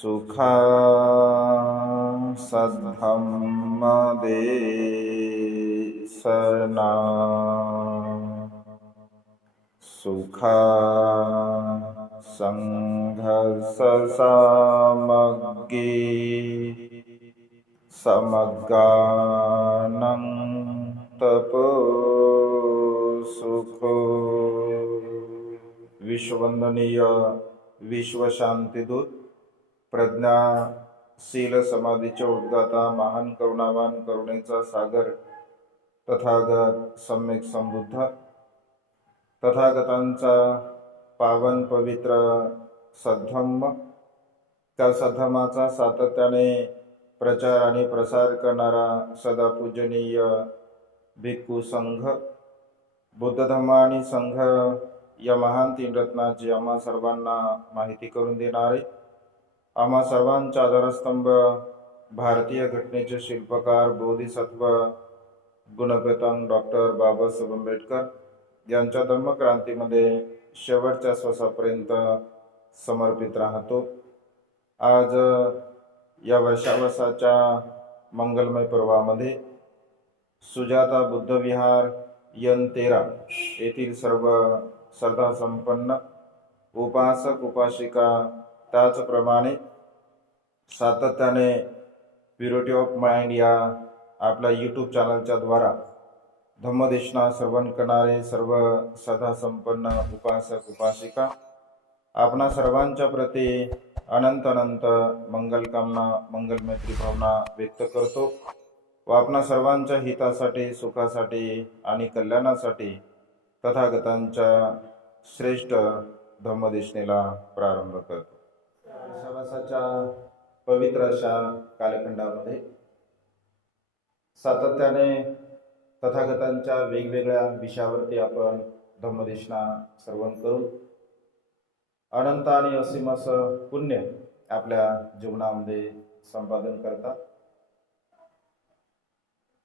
सुखा सद्धम्म देशना सुखा संघर्ष सामग्री समगानं तपो सुखो। विश्ववंदनीय विश्व शांतिदूत प्रज्ञाशील समाधीचे उद्गाता महान करुणावान करुणेचा सागर तथागत सम्यक संबुद्ध तथागतांचा पावन पवित्र सद्धम्म, त्या सद्धम्माचा सातत्याने प्रचार आणि प्रसार करणारा सदा पूजनीय भिक्खू संघ, बुद्ध धम्म आणि संघ या महान तीन रत्नाची आम्हा सर्वांना माहिती करून देणारे, आम्हा सर्वांचा आधारस्तंभ भारतीय घटनेचे शिल्पकार बोधिसत्व गुणप्रतंग डॉक्टर बाबासाहेब आंबेडकर यांच्या धम्मक्रांतीमध्ये शेवटच्या श्वासापर्यंत समर्पित राहतो। आज या वर्षावसाच्या मंगलमय पर्वामध्ये सुजाता बुद्ध विहार N13 येथील सर्व श्रद्धा संपन्न उपासक उपासिका त्याचप्रमाणे सातत्याने प्युरिटी ऑफ माइंड या आपल्या यूट्यूब चॅनलच्या द्वारा धम्मदेशना श्रवण करणारे सर्व श्रद्धा संपन्न उपासक उपासिका आपणा सर्वांच्या प्रती अनंत अनंत मंगलकामना मंगलमैत्री भावना व्यक्त करतो व आपणा सर्वांच्या हितासाठी सुखासाठी आणि कल्याणासाठी तथागतांच्या श्रेष्ठ धम्मदेशनेला प्रारंभ करतो। वर्षावसाच्या पवित्र अशा कालखंडामध्ये सातत्याने तथागतांच्या वेगवेगळ्या विषयावरती आपण धम्मदेशना श्रवण करून अनंत आणि असीम असं पुण्य आपल्या जीवनामध्ये संपादन करतात।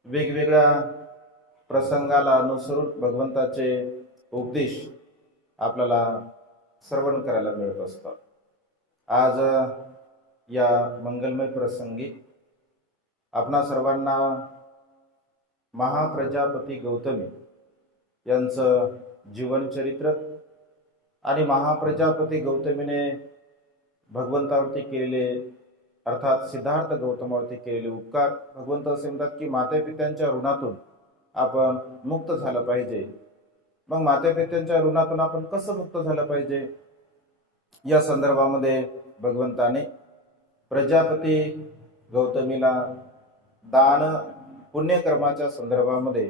वेगवेगळ्या प्रसंगाला अनुसरून भगवंताचे उपदेश आपल्याला श्रवण करायला मिळत असतात। आज या मंगलमय प्रसंगी आपणा सर्वांना महाप्रजापती गौतमी यांचं जीवनचरित्र आणि महाप्रजापती गौतमीने भगवंतावरती केलेले अर्थात सिद्धार्थ गौतमावरती केलेले उपकार, भगवंत असे म्हणतात की मातेपित्यांच्या ऋणातून आपण मुक्त झालं पाहिजे। मग मातेपित्यांच्या ऋणातून आपण कसं मुक्त झालं पाहिजे या संदर्भामध्ये भगवंताने प्रजापती गौतमीला दान पुण्यकर्माच्या संदर्भामध्ये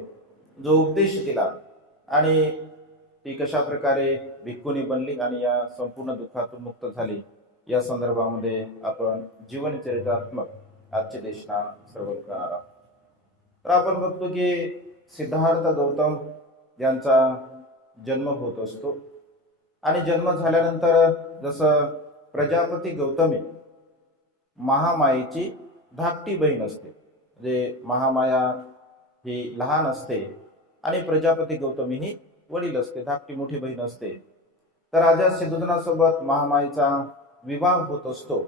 जो उपदेश दिला आणि ती कशा प्रकारे भिक्खुनी बनली आणि या संपूर्ण दुःखातून मुक्त झाली या संदर्भामध्ये आपण जीवनचरित्रात्मक आजची देशना श्रवण करणार आहोत। तर आपण बघतो की सिद्धार्थ गौतम यांचा जन्म होत असतो आणि जन्म झाल्यानंतर जसं प्रजापती गौतमी महामायेची धाकटी बहीण असते, म्हणजे महामाया ही लहान असते आणि प्रजापती गौतमी ही वडील असते, धाकटी मोठी बहीण असते। तर राजा सिद्धोधनासोबत महामायेचा विवाह होत असतो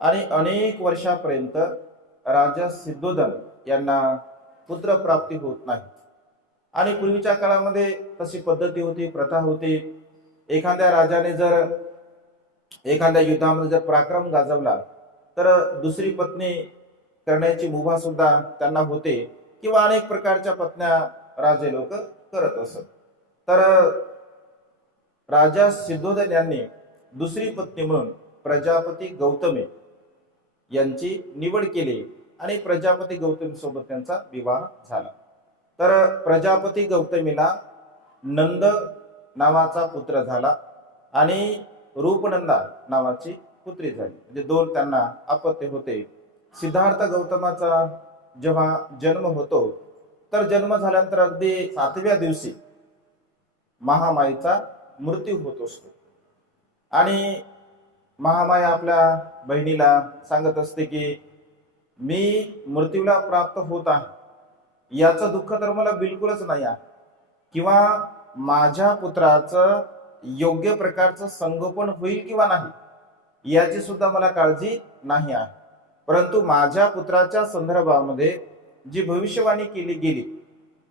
आणि अनेक वर्षापर्यंत राजा सिद्धोधन यांना पुत्र प्राप्ती होत नाही। आणि पूर्वीच्या काळामध्ये तशी पद्धती होती, प्रथा होती, एखाद्या राजाने जर एखाद्या युद्धामध्ये जर पराक्रम गाजवला तर दुसरी पत्नी करण्याची मुभा सुद्धा त्यांना होते किंवा अनेक प्रकारच्या पत्न्या राजे लोक करत असत। तर राजा सिद्धोधन यांनी दुसरी पत्नी म्हणून प्रजापती गौतमी यांची निवड केली आणि प्रजापती गौतमी सोबत त्यांचा विवाह झाला। तर प्रजापती गौतमीला नंद नावाचा पुत्र झाला आणि रूपनंदा नावाची पुत्री झाली, म्हणजे दोन त्यांना अपत्य होते। सिद्धार्थ गौतमाचा जेव्हा जन्म होतो तर जन्म झाल्यानंतर अगदी 7व्या दिवशी महामायेचा मृत्यू होत असतो आणि महामाया आपल्या बहिणीला सांगत असते की मी मृत्यूला प्राप्त होत आहे, याचं दुःख तर मला बिलकुलच नाही आहे किंवा माझ्या पुत्राचं योग्य प्रकारचं संगोपन होईल किंवा नाही याची सुद्धा मला काळजी नाही आहे, परंतु माझ्या पुत्राच्या संदर्भामध्ये जी भविष्यवाणी केली गेली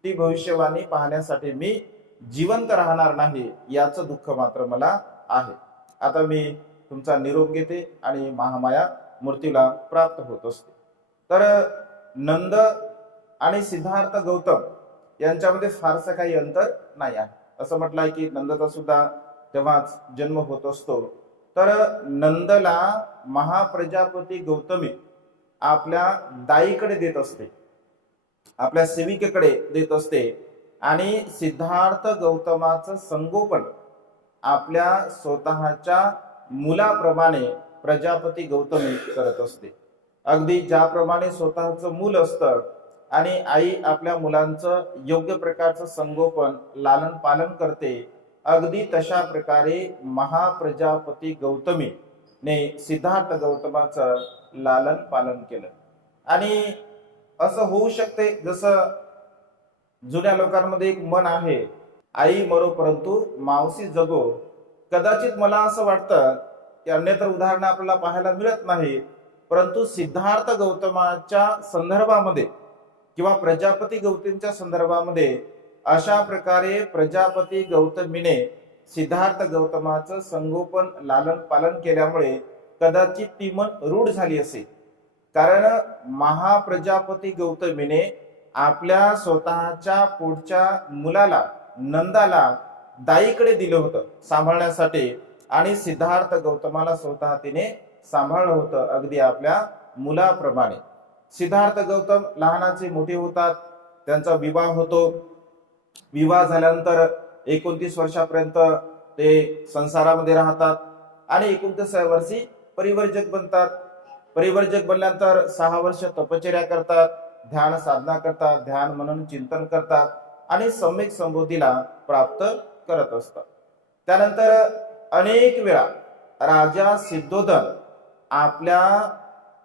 ती भविष्यवाणी पाहण्यासाठी मी जिवंत राहणार नाही याचं दुःख मात्र मला आहे. आता मी तुमचा निरोप घेते आणि महामाया मूर्तीला प्राप्त होत असते. तर नंद आणि सिद्धार्थ गौतम यांच्यामध्ये फारसं काही अंतर नाही आहे. असं म्हटलंय की नंदचा सुद्धा तेव्हाच जन्म होत असतो. तर नंदला महाप्रजापती गौतमी आपल्या दाईकडे देत असते, आपल्या सेविकेकडे देत असते आणि सिद्धार्थ गौतमाचं संगोपन आपल्या स्वतःच्या मुलाप्रमाणे प्रजापती गौतमी करत असते. अगदी ज्याप्रमाणे स्वतःचं मूल असतं आणि आई आपल्या मुलांचं योग्य प्रकारचं संगोपन लालन पालन करते, अगदी तशा प्रकारे महाप्रजापती गौतमी ने सिद्धार्थ गौतमाचं लालन पालन केलं. आणि असं होऊ शकते जसं जुन्या लोकांमध्ये एक मन आहे, आई मरो परंतु मावसी जगो. कदाचित मला असं वाटतं की अन्यत्र उदाहरणं आपल्याला पाहायला मिळत नाही, परंतु सिद्धार्थ गौतमाच्या संदर्भामध्ये किंवा प्रजापती गौतमीच्या संदर्भामध्ये अशा प्रकारे प्रजापती गौतमीने सिद्धार्थ गौतमाचं संगोपन लालन पालन केल्यामुळे कदाचित ती मन रूढ झाली असेल. कारण महाप्रजापती गौतमीने आपल्या स्वतःच्या पुढच्या मुलाला नंदाला दाईकडे दिलं होतं सांभाळण्यासाठी आणि सिद्धार्थ गौतमाला स्वतः तिने सांभाळलं होतं अगदी आपल्या मुलाप्रमाणे. सिद्धार्थ गौतम लहानाचे मोठे होतात, त्यांचा विवाह होतो. विवाह झाल्यानंतर 29 वर्षापर्यंत ते संसारामध्ये राहतात आणि 29 वर्षी परिवर्जक बनतात. परिवर्जक बनल्यानंतर 6 वर्ष तपश्चर्या करतात, ध्यान साधना करतात, ध्यान मनन चिंतन करतात आणि सम्यक संबोधीला प्राप्त करत असतात. त्यानंतर अनेक वेळा राजा सिद्धोधन आपल्या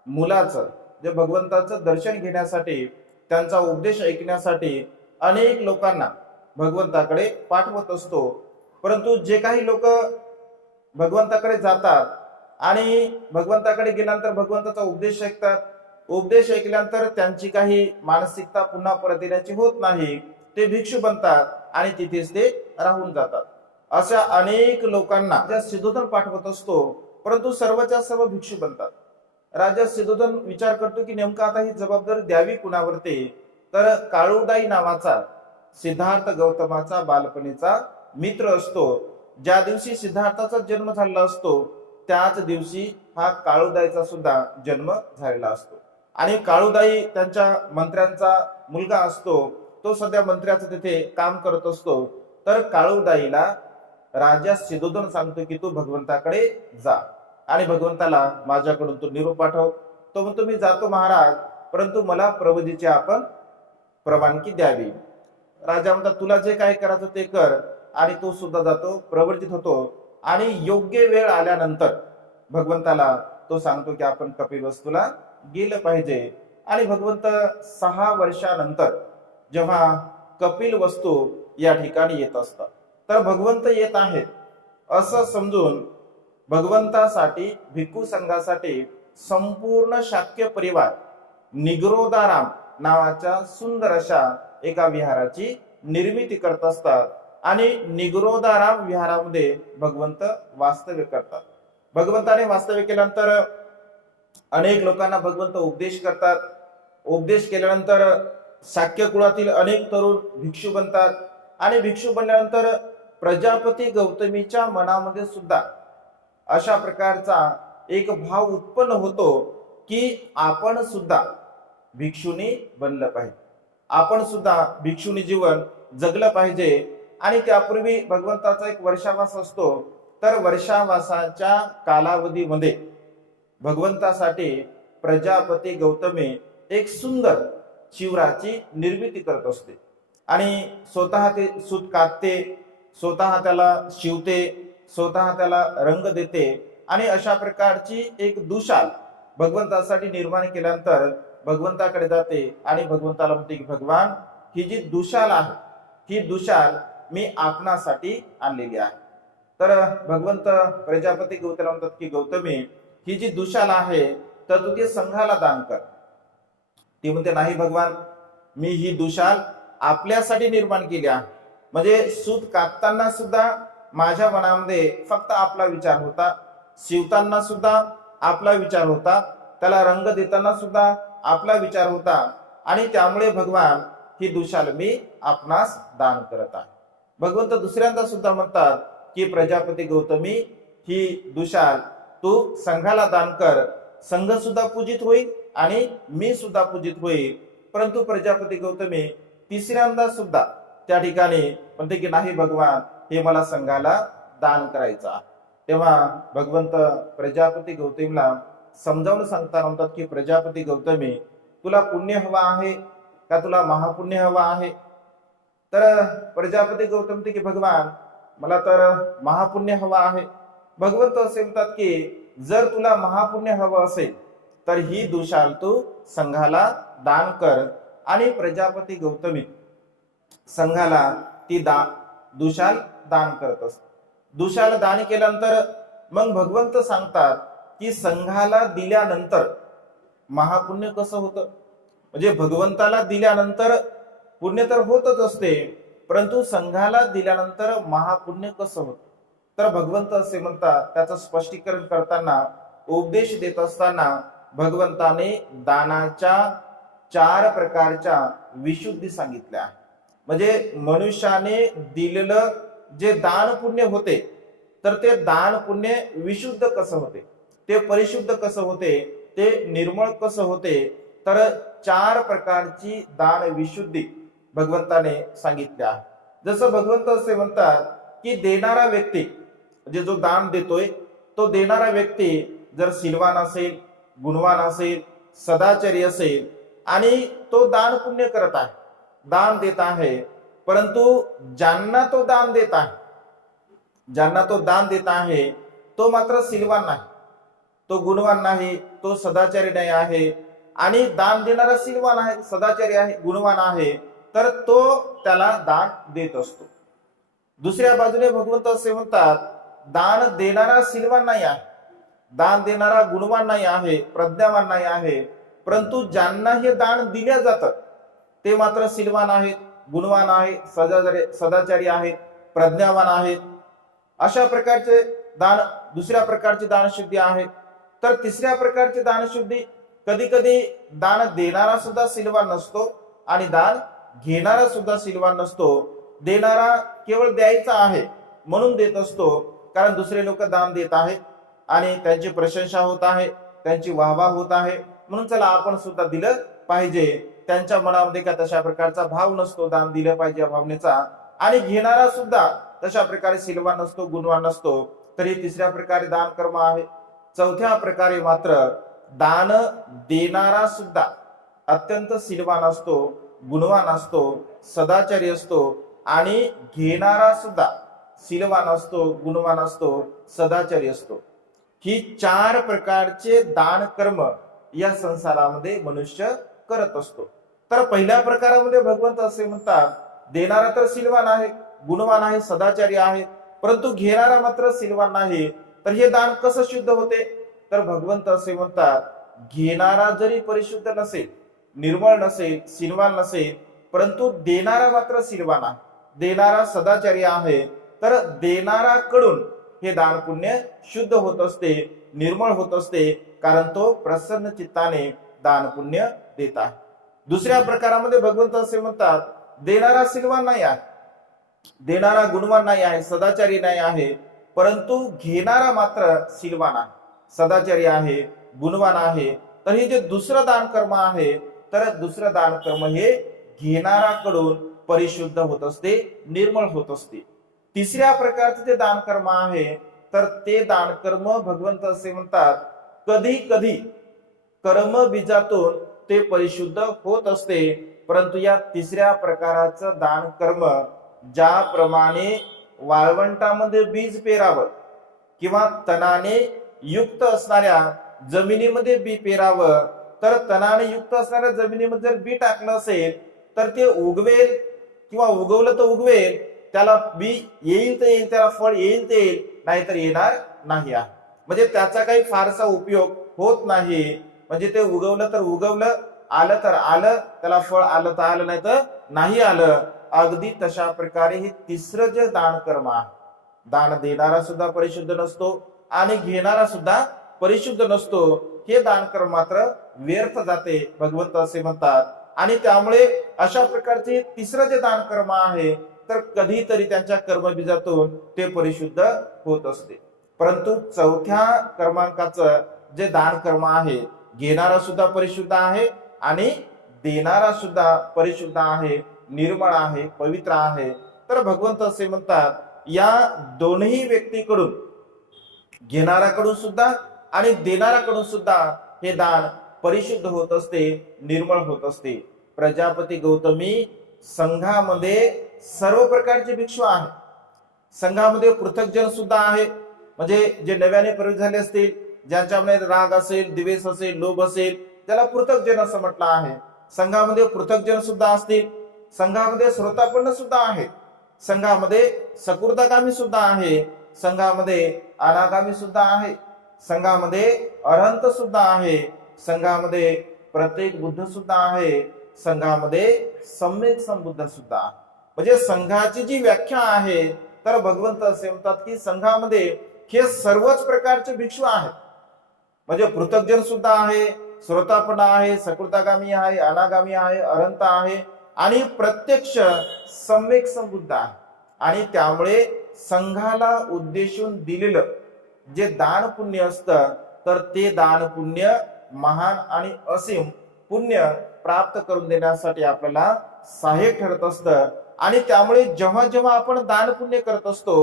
मुलाचं जे भगवंताचं दर्शन घेण्यासाठी, त्यांचा उपदेश ऐकण्यासाठी अनेक लोकांना भगवंताकडे पाठवत असतो. परंतु जे काही लोक भगवंताकडे जातात आणि भगवंताकडे गेल्यानंतर भगवंताचा उपदेश ऐकतात, उपदेश ऐकल्यानंतर त्यांची काही मानसिकता पुन्हा परत येण्याची होत नाही, ते भिक्षू बनतात आणि तिथेच ते राहून जातात. अशा अनेक लोकांना राजा सिद्धोधन पाठवत असतो, परंतु सर्वच्या सर्व भिक्षू बनतात. राजा सिद्धोधन विचार करतो की नेमका आता ही जबाबदारी द्यावी कुणावरती. तर काळूदाई नावाचा सिद्धार्थ गौतमाचा बालपणीचा मित्र असतो. ज्या दिवशी सिद्धार्थाचा जन्म झालेला असतो त्याच दिवशी हा काळूदाईचा सुद्धा जन्म झालेला असतो. आणि काळूदाई त्यांच्या मंत्र्यांचा मुलगा असतो, तो सध्या मंत्र्याचं तिथे काम करत असतो. तर काळूदाईला राजा सिद्धोधन सांगतो की तू भगवंताकडे जा आणि भगवंताला माझ्याकडून तू निरोप पाठव. तो म्हणतो मी जातो महाराज, परंतु मला प्रबोधीची आपण परवानगी द्यावी. राजा म्हणतात तुला जे काय करायचं ते कर. आणि तो सुद्धा जातो, प्रवर्जित होतो आणि योग्य वेळ आल्यानंतर भगवंताला तो सांगतो की आपण कपिलवस्तूला गेलं पाहिजे. आणि भगवंत 6 वर्षानंतर जेव्हा कपिलवस्तू या ठिकाणी येत असतात, तर भगवंत येत आहेत असं समजून भगवंतासाठी, भिक्खू संघासाठी संपूर्ण शाक्य परिवार निग्रोधाराम नावाच्या सुंदर अशा एका विहाराची निर्मिती करत असतात आणि निग्रोधाराम विहारामध्ये भगवंत वास्तव्य करतात. भगवंताने वास्तव्य केल्यानंतर अनेक लोकांना भगवंत उपदेश करतात. उपदेश केल्यानंतर शाक्य कुळातील अनेक तरुण भिक्षू बनतात आणि भिक्षू बनल्यानंतर प्रजापती गौतमीच्या मनामध्ये सुद्धा अशा प्रकारचा एक भाव उत्पन्न होतो की आपण सुद्धा भिक्षुनी बनलं पाहिजे, आपण सुद्धा भिक्षुनी जीवन जगलं पाहिजे. आणि त्यापूर्वी भगवंताचा एक वर्षावास असतो. तर वर्षावासाच्या कालावधीमध्ये भगवंतासाठी प्रजापती गौतमी एक सुंदर शिवराची निर्मिती करत असते आणि स्वतः ते सूत कातते, स्वतः त्याला शिवते, स्वतः त्याला रंग देते आणि अशा प्रकारची एक दुशाल भगवंतासाठी निर्माण केल्यानंतर भगवंताकडे जाते आणि भगवंताला म्हणते की भगवान, ही जी दुशाल आहे, ही दुशाल मी आपणासाठी आणलेली आहे. तर भगवंत प्रजापती गौतमला म्हणतात की गौतमी, ही जी दुशाला आहे तर तू ती संघाला दान कर. ती म्हणते नाही भगवान, मी ही दुशाल आपल्यासाठी निर्माण केली आहे. म्हणजे सूत कापताना सुद्धा माझ्या मनामध्ये फक्त आपला विचार होता, शिवताना सुद्धा आपला विचार होता, त्याला रंग देताना सुद्धा आपला विचार होता, आणि त्यामुळे भगवान ही दुशाल मी आपणास दान करत आहे. भगवंत दुसऱ्यांदा सुद्धा म्हणतात की प्रजापती गौतमी, ही दुशाल तू संघाला दान कर, संघ सुद्धा पूजित होईल आणि मी सुद्धा पूजित होईल. परंतु प्रजापती गौतमी तिसऱ्यांदा सुद्धा त्या ठिकाणी म्हणते की नाही भगवान, हे मला संघाला दान करायचं आहे. तेव्हा भगवंत प्रजापती गौतमीला समजावून सांगताना म्हणतात की प्रजापती गौतमी, तुला पुण्य हवा आहे का तुला महापुण्य हवा आहे? तर प्रजापती गौतम म्हणते की भगवान, मला तर महापुण्य हवा आहे. भगवंत असे म्हणतात की जर तुला महापुण्य हवं असेल तर ही दुशाल तू संघाला दान कर. आणि प्रजापती गौतमी संघाला ती दुशाल दान करत असते. दुशाल दान केल्यानंतर मग भगवंत सांगतात की संघाला दिल्यानंतर महापुण्य कसं होतं. म्हणजे भगवंताला दिल्यानंतर पुण्य तर होतच असते, परंतु संघाला दिल्यानंतर महापुण्य कसं होतं. तर भगवंत असे म्हणतात, त्याचं स्पष्टीकरण करताना, उपदेश देत असताना भगवंताने दानाच्या 4 प्रकारच्या विशुद्धी सांगितल्या आहे. म्हणजे मनुष्याने दिलेलं जे दान पुण्य होते, तर ते दान पुण्य विशुद्ध कसं होते, ते परिशुद्ध कसं होते, ते निर्मळ कसं होते. तर 4 प्रकारची दान विशुद्धी भगवंताने सांगितल्या आहे. जसं भगवंत असे म्हणतात की देणारा व्यक्ती, म्हणजे जो दान देतोय, तो देणारा व्यक्ती जर सिलवान असेल, गुणवान असेल, सदाचारी असेल आणि तो दान पुण्य करत आहे, दान देत आहे, परंतु ज्यांना तो दान देत आहे, ज्यांना तो दान देत आहे, तो मात्र सिलवान नाही, तो गुणवान नाही, तो सदाचारी नाही आहे, आणि दान देणारा सिलवान आहे, सदाचारी आहे, गुणवान आहे, तर तो त्याला दान देत असतो. दुसऱ्या बाजूने भगवंत असे म्हणतात, दान देणारा सिलवान नाही आहे, दान देणारा गुणवान नाही आहे, प्रज्ञावान नाही आहे, परंतु ज्यांना हे दान दिल्या जातं ते मात्र सिलवान आहेत, गुणवान आहेत, सदाचारी आहेत, प्रज्ञावान आहेत. अशा प्रकारचे दान, दुसऱ्या प्रकारची दानशुद्धी आहे. तर तिसऱ्या प्रकारची दानशुद्धी, कधी कधी दान देणारा सुद्धा सिलवान नसतो आणि दान घेणारा सुद्धा सिलवान नसतो. देणारा केवळ द्यायचा आहे म्हणून देत असतो, कारण दुसरे लोक दान देत आहेत आणि त्यांची प्रशंसा होत आहे, त्यांची वाहवा होत आहे, म्हणून चला आपण सुद्धा दिलं पाहिजे. त्यांच्या मनामध्ये का तशा प्रकारचा भाव नसतो, दान दिलं पाहिजे या भावनेचा. आणि घेणारा सुद्धा तशा प्रकारे सिलवान नसतो, गुणवान नसतो. तरी तिसऱ्या प्रकारे दान कर्म आहे. चौथ्या प्रकारे मात्र दान देणारा सुद्धा अत्यंत सिलवान असतो, गुणवान असतो, सदाचारी असतो, आणि घेणारा सुद्धा सिलवान असतो, गुणवान असतो, सदाचारी असतो. ही 4 प्रकारचे दान कर्म या संसारामध्ये मनुष्य करत असतो. तर पहिल्या प्रकारामध्ये भगवंत असे म्हणतात, देणारा तर सिलवान आहे, गुणवान आहे, सदाचारी आहे, परंतु घेणारा मात्र सिलवान नाही. तर हे दान कसं शुद्ध होते? तर भगवंत असे म्हणतात, घेणारा जरी परिशुद्ध नसेल, निर्मळ नसेल, सिलवान नसेल, परंतु देणारा मात्र सिलवान आहे, देणारा सदाचारी आहे, तर देणाराकडून हे दान पुण्य शुद्ध होत असते, निर्मळ होत असते, कारण तो प्रसन्न चित्ताने दान पुण्य देत आहे. दुसऱ्या प्रकारामध्ये भगवंत असे म्हणतात, देणारा सिलवान नाही आहे, देणारा गुणवान नाही आहे, सदाचारी नाही आहे, परंतु घेणारा मात्र सिलवान आहे, सदाचारी आहे, गुणवान आहे. तर हे जे दुसरं दान कर्म आहे, तर दुसरं दान कर्म हे घेणाराकडून परिशुद्ध होत असते, निर्मळ होत असते. तिसऱ्या प्रकारचे जे दान कर्म आहे, तर ते दान कर्म भगवंत असे म्हणतात, कधी कधी कर्म बीजातून ते परिशुद्ध होत असते. परंतु या तिसऱ्या प्रकाराचं दान कर्म, ज्याप्रमाणे वाळवंटामध्ये बीज पेरावं किंवा तणाने युक्त असणाऱ्या जमिनीमध्ये बी पेरावं, तर तणाने युक्त असणाऱ्या जमिनीमध्ये जर बी टाकलं असेल तर ते उगवेल किंवा उगवलं तर उगवेल, त्याला बी येईल तर येईल, त्याला फळ येईल ते येईल, नाहीतर येणार नाही आहे. म्हणजे त्याचा काही फारसा उपयोग होत नाही. म्हणजे ते उगवलं तर उगवलं, आलं तर आलं, त्याला फळ आलं तर आलं, नाही तर नाही आलं. अगदी तशा प्रकारे हे तिसरं जे दान कर्म आहे, दान देणारा सुद्धा परिशुद्ध नसतो आणि घेणारा सुद्धा परिशुद्ध नसतो. हे दान कर्म मात्र व्यर्थ जाते, भगवंत असे म्हणतात. आणि त्यामुळे अशा प्रकारचे तिसरं जे दान कर्म आहे, तर कधीतरी त्यांच्या कर्मबीजातून ते परिशुद्ध होत असते. परंतु चौथ्या क्रमांकाचं जे दान कर्म आहे, घेणारा सुद्धा परिशुद्ध आहे आणि देणारा सुद्धा परिशुद्ध आहे, निर्मळ आहे, पवित्र आहे. तर भगवंत असे म्हणतात, या दोन्ही व्यक्तीकडून, घेणाऱ्याकडून सुद्धा आणि देणाऱ्याकडून सुद्धा हे दान परिशुद्ध होत असते, निर्मळ होत असते. प्रजापती गौतमी संघामध्ये सर्व प्रकारचे भिक्षू आहेत. संघामध्ये पृथकजन सुद्धा आहे, म्हणजे जे नव्याने प्रवेश झाले असतील, ज्यांच्यामध्ये राग असेल, द्वेष असेल, लोभ असेल, त्याला पृथकजन असं म्हटलं आहे. संघामध्ये पृथकजन सुद्धा असतील, संघामध्ये श्रोतापन्न सुद्धा आहेत, संघामध्ये सकृतागामी सुद्धा आहे, संघामध्ये अनागामी सुद्धा आहे, संघामध्ये अरहंत सुद्धा आहे, संघामध्ये प्रत्येक बुद्ध सुद्धा आहे, संघामध्ये सम्यक संबुद्ध सुद्धा. म्हणजे संघाची जी व्याख्या आहे, तर भगवंत असे म्हणतात की संघामध्ये हे सर्वच प्रकारचे भिक्षू आहेत. म्हणजे पृथकजन सुद्धा आहे, श्रोतापन्न आहे, सकृतागामी आहे, अनागामी आहे, अरहंत आहे आणि प्रत्यक्ष सम्यक संबुद्ध आहे. आणि त्यामुळे संघाला उद्देशून दिलेलं जे दान पुण्य असतं, तर ते दान पुण्य महान आणि असीम पुण्य प्राप्त करून देण्यासाठी आपल्याला सहाय्यक ठरत असतं. आणि त्यामुळे जेव्हा जेव्हा आपण दान पुण्य करत असतो,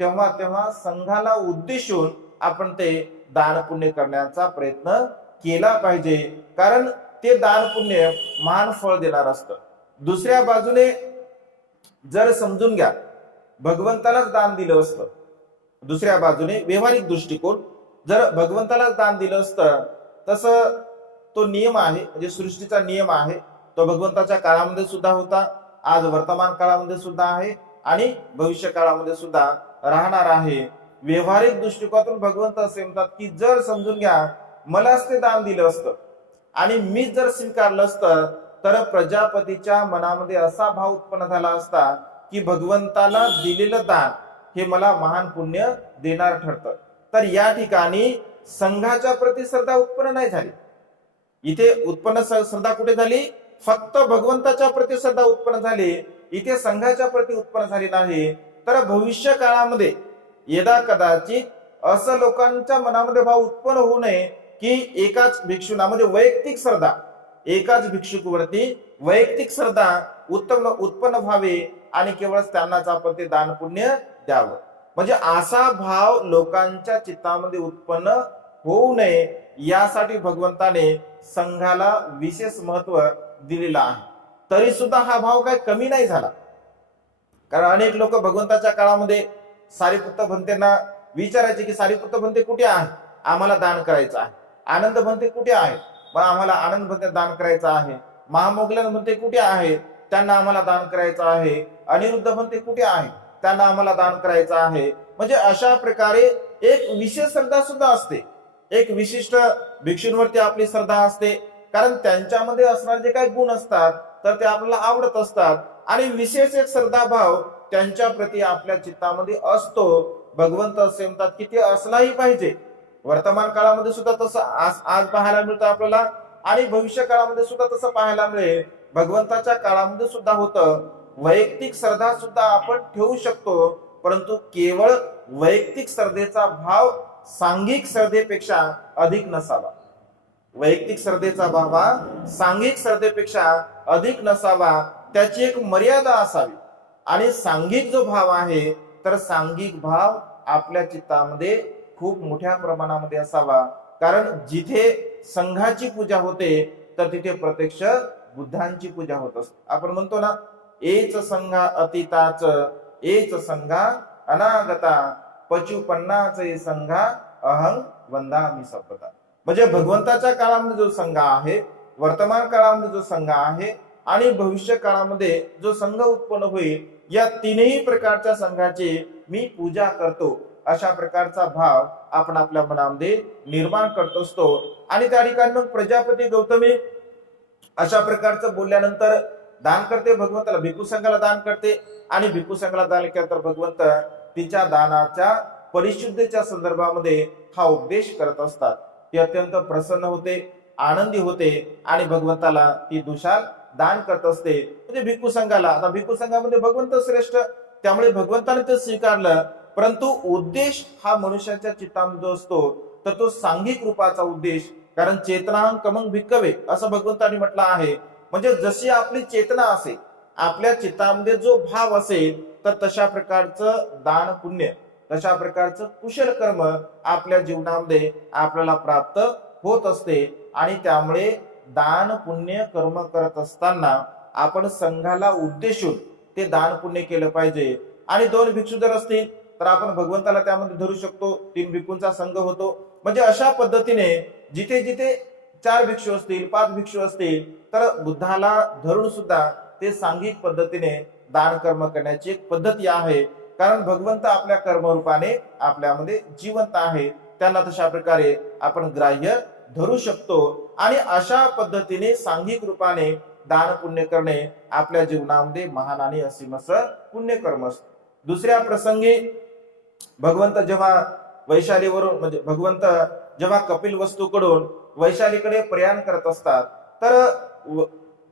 तेव्हा तेव्हा संघाला उद्देशून आपण ते दान पुण्य करण्याचा प्रयत्न केला पाहिजे, कारण ते दान पुण्य महान फळ देणार असतं. दुसऱ्या बाजूने जर समजून घ्या, भगवंतालाच दान दिलं असतं, दुसऱ्या बाजूने व्यवहारिक दृष्टिकोन, जर भगवंतालाच दान दिलं असतं, तसं तो नियम आहे, म्हणजे सृष्टीचा नियम आहे, तो भगवंताच्या काळामध्ये सुद्धा होता, आज वर्तमान काळामध्ये सुद्धा आहे आणि भविष्य काळामध्ये सुद्धा राहणार आहे. व्यवहारिक दृष्टिकोनातून भगवंत असे म्हणतात की जर समजून घ्या, मलाच ते दान दिलं असतं आणि मी जर स्वीकारलं असतं, तर प्रजापतीच्या मनामध्ये असा भाव उत्पन्न झाला असता की भगवंताला दिलेलं दान हे मला महान पुण्य देणार ठरतं. तर या ठिकाणी संघाच्या प्रती श्रद्धा उत्पन्न नाही झाली. इथे उत्पन्न श्रद्धा कुठे झाली? फक्त भगवंताच्या प्रती श्रद्धा उत्पन्न झाली, इथे संघाच्या प्रती उत्पन्न झाली नाही. तर भविष्य काळामध्ये यदा कदाचित असं लोकांच्या मनामध्ये भाव उत्पन्न होऊ नये की एकाच भिक्षूना, म्हणजे वैयक्तिक श्रद्धा, एकाच भिक्षुकावरती वैयक्तिक श्रद्धा उत्पन्न व्हावे आणि केवळ त्यांनाच आपण ते दान पुण्य द्यावं. म्हणजे असा भाव लोकांच्या चित्तामध्ये उत्पन्न होऊ नये, यासाठी भगवंताने संघाला विशेष महत्व दिलेला आहे. तरी सुद्धा हा भाव काही कमी नाही झाला, कारण अनेक लोक भगवंताच्या काळामध्ये सारीपुत्त भंतेंना विचारायचे की सारीपुत्त भंते कुठे आहे, आम्हाला दान करायचं आहे. आनंद भंते कुठे आहे, मग आम्हाला आनंद भंते दान करायचं आहे. महामोगलन भंते कुठे आहे, त्यांना आम्हाला दान करायचं आहे. अनिरुद्ध भंते कुठे आहे, त्यांना आम्हाला दान करायचं आहे. म्हणजे अशा प्रकारे एक विशेष श्रद्धा सुद्धा असते, एक विशिष्ट भिक्षूंवरती आपली श्रद्धा असते, कारण त्यांच्यामध्ये असणारे जे काही गुण असतात तर ते आपल्याला आवडत असतात आणि विशेष एक श्रद्धाभाव त्यांच्या प्रती आपल्या चित्तामध्ये असतो. भगवंत असे म्हणतात की ते असलाही पाहिजे. वर्तमान काळामध्ये सुद्धा तसं आज पाहायला मिळतं आपल्याला आणि भविष्य काळामध्ये सुद्धा तसं पाहायला मिळेल. भगवंताच्या काळामध्ये सुद्धा होतं. वैयक्तिक श्रद्धा सुद्धा आपण ठेवू शकतो, परंतु केवळ वैयक्तिक श्रद्धेचा भाव सांघिक श्रद्धेपेक्षा अधिक नसावा. वैयक्तिक श्रद्धेचा भाव सांघिक श्रद्धेपेक्षा अधिक नसावा, त्याची एक मर्यादा असावी. आणि सांघिक जो भाव आहे, तर सांघिक भाव आपल्या चित्तामध्ये खूप मोठ्या प्रमाणामध्ये असावा, कारण जिथे संघाची पूजा होते तर तिथे प्रत्यक्ष बुद्धांची पूजा होत असते. आपण म्हणतो ना, एच संघा अतीताच, एच संघा अनागता, पचुपन्नाचे संघा अहं वंदामी सपता. म्हणजे भगवंताच्या काळामध्ये जो संघ आहे, वर्तमान काळामध्ये जो संघ आहे, आणि भविष्य काळामध्ये जो संघ उत्पन्न होईल या तीनही प्रकारच्या संघाची मी पूजा करतो, अशा प्रकारचा भाव आपण आपल्या मनामध्ये निर्माण करत असतो. आणि त्या ठिकाणी मग प्रजापती गौतमी अशा प्रकारचं बोलल्यानंतर दान करते भगवंताला, भिक्खू संघाला दान करते. आणि भिक्खू संघाला दान केल्यानंतर भगवंत तिच्या दानाच्या परिशुद्धतेच्या संदर्भामध्ये हा उपदेश करत असतात. ती अत्यंत प्रसन्न होते, आनंदी होते आणि भगवंताला ती दुशाल दान करत असते. म्हणजे भिक्खू संघाला, आता भिक्खू संघामध्ये भगवंत श्रेष्ठ, त्यामुळे भगवंताने ते स्वीकारलं. परंतु उद्देश हा मनुष्याच्या चित्तामध्ये जो असतो तर तो सांघिक रूपाचा उद्देश, कारण चेतनाहं कमंग भिक्कवे असं भगवंतांनी म्हटलं आहे. म्हणजे जशी आपली चेतना असेल, आपल्या चित्तामध्ये जो भाव असेल, तर तशा प्रकारचं दान पुण्य, तशा प्रकारचं कुशल कर्म आपल्या जीवनामध्ये आपल्याला प्राप्त होत असते. आणि त्यामुळे दान पुण्य कर्म करत असताना आपण संघाला उद्देशून ते दान पुण्य केलं पाहिजे. आणि 2 भिक्षू जर असतील तर आपण भगवंताला त्यामध्ये धरू शकतो, 3 भिक्खूंचा संघ होतो. म्हणजे अशा पद्धतीने जिथे जिथे 4 भिक्षू असतील, 5 भिक्षू असतील, तर बुद्धाला धरून सुद्धा ते सांघिक पद्धतीने दान कर्म करण्याची एक पद्धती आहे. कारण भगवंत आपल्या कर्मरूपाने आपल्यामध्ये जिवंत आहे, त्यांना तशा प्रकारे आपण ग्राह्य धरू शकतो. आणि अशा पद्धतीने सांघिक रूपाने दान पुण्य करणे आपल्या जीवनामध्ये महान आणि असीम असं पुण्यकर्म असतं. दुसऱ्या प्रसंगी भगवंत जेव्हा वैशालीवरून, म्हणजे भगवंत जेव्हा कपिलवस्तूकडून वैशालीकडे प्रयाण करत असतात, तर